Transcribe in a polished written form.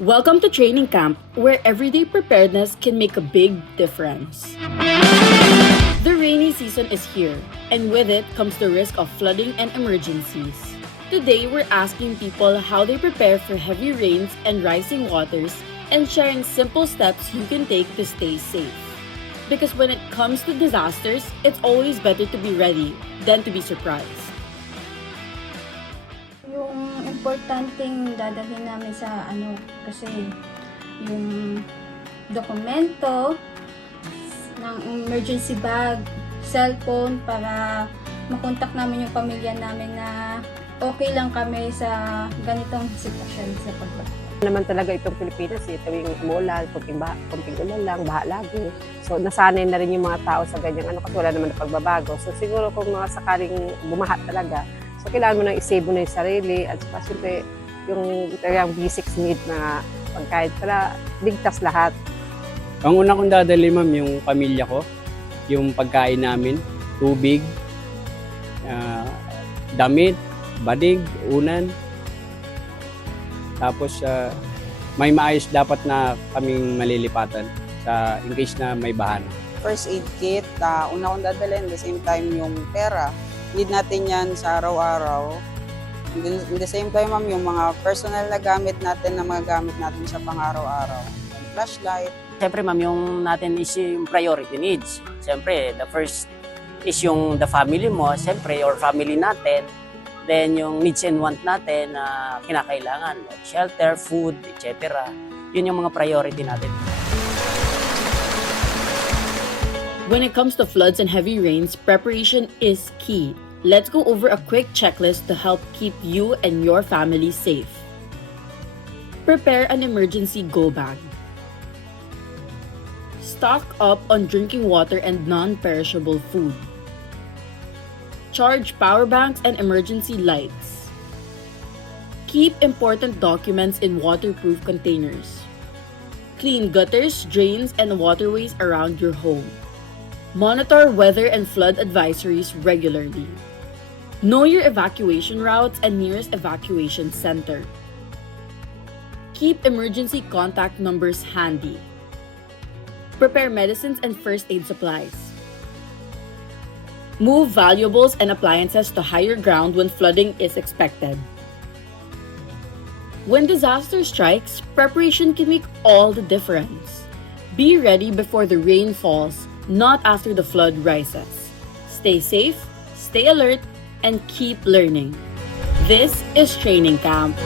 Welcome to Training Camp, where everyday preparedness can make a big difference. The rainy season is here, and with it comes the risk of flooding and emergencies. Today, we're asking people how they prepare for heavy rains and rising waters and sharing simple steps you can take to stay safe. Because when it comes to disasters, it's always better to be ready than to be surprised. Yung importanteng dadalhin namin sa kasi yung dokumento ng emergency bag, cellphone para makontak namin yung pamilya namin na okay lang kami sa ganitong sitwasyon sa pagbaha. Naman talaga itong Pilipinas, tuwing umulan, kunting ulan lang, baha lagi. So nasanay na rin yung mga tao sa ganyang kasi wala naman na pagbabago. So siguro kung mga sakaling bumaha talaga, so kailangan mo nang isave mo na yung sarili at saka siyempre yung talagang basics need na pagkain para ligtas lahat. Ang una kong dadali, ma'am, yung pamilya ko, yung pagkain namin, tubig, damit, badig, unan. Tapos may maayos dapat na kaming malilipatan in case na may bahan. First aid kit, una kong dadalhin, the same time yung pera. Need natin yan sa araw-araw. In the same time, ma'am, yung mga personal na gamit natin na mga gamit natin sa pang-araw-araw. Flashlight. Siyempre, ma'am, yung natin is yung priority needs. Siyempre, the first is yung the family mo, siyempre, or family natin. Then, yung needs and want natin na kinakailangan, like shelter, food, etc. Yun yung mga priority natin. When it comes to floods and heavy rains, preparation is key. Let's go over a quick checklist to help keep you and your family safe. Prepare an emergency go bag. Stock up on drinking water and non-perishable food. Charge power banks and emergency lights. Keep important documents in waterproof containers. Clean gutters, drains, and waterways around your home. Monitor weather and flood advisories regularly. Know your evacuation routes and nearest evacuation center. Keep emergency contact numbers handy. Prepare medicines and first aid supplies. Move valuables and appliances to higher ground when flooding is expected. When disaster strikes, preparation can make all the difference. Be ready before the rain falls, not after the flood rises. Stay safe, stay alert, and keep learning. This is Training Camp.